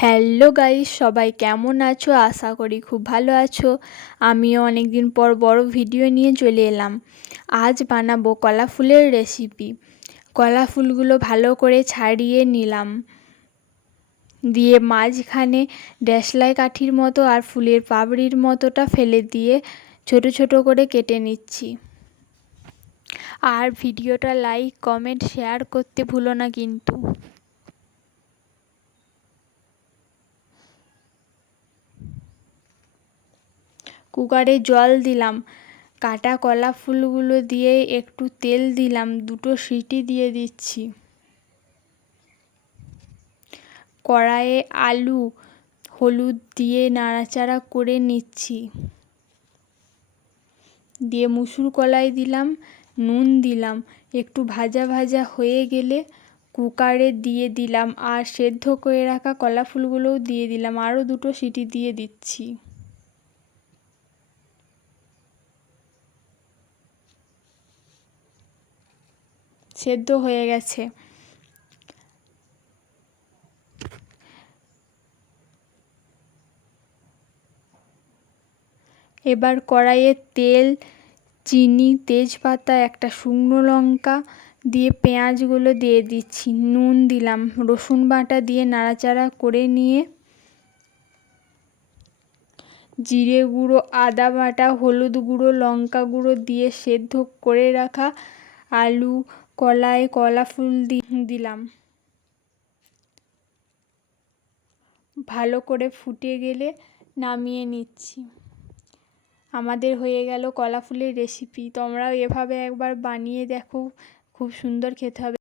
Hello guys, সবাই কেমন আছো? আশা করি খুব ভালো আছো। আমিও অনেক দিন পর বড় ভিডিও নিয়ে চলে এলাম। আজ বানাবো কলা ফুলের রেসিপি কলা ফুলগুলো ভালো করে ছাড়িয়ে নিলাম। দিয়ে মাঝখানে ড্যাশলাই কাঠির মতো আর ফুলের পাবড়ির মতোটা ফেলে দিয়ে ছোট ছোট করে কেটে নিচ্ছি। আর ভিডিওটা লাইক কমেন্ট শেয়ার করতে ভুলো না কিন্তু। কুকারে জল দিলাম। কাটা কলা ফুলগুলো দিয়ে একটু তেল দিলাম, দুটো সিটি দিয়ে দিচ্ছি। কড়াইয়ে আলু, হলুদ দিয়ে নাড়াচাড়া করে নিচ্ছি। দিয়ে মুসুর কলাই দিলাম, নুন দিলাম। একটু ভাজা ভাজা হয়ে গেলে কুকারে দিয়ে দিলাম। আর সেদ্ধ করে রাখা কলা ফুলগুলোও দিয়ে দিলাম। আরও দুটো সিটি দিয়ে দিচ্ছি। সেদ্ধ হয়ে গেছে। এবার কড়াইয়ে তেল, চিনি, তেজপাতা, একটা শুকনো লঙ্কা দিয়ে পেঁয়াজগুলো দিয়ে দিচ্ছি। নুন দিলাম। রসুন বাটা দিয়ে নাড়াচাড়া করে নিয়ে জিরে গুঁড়ো, আদা বাটা, হলুদ গুঁড়ো, লঙ্কা গুঁড়ো দিয়ে সেদ্ধ করে রাখা আলু কলাই, কলা ফুল দি, দিলাম। ভালো করে ফুটে গেলে নামিয়ে নিচ্ছি। আমাদের হয়ে গেল কলা ফুলের রেসিপি তোমরাও এভাবে একবার বানিয়ে দেখো। খুব সুন্দর খেতে হবে।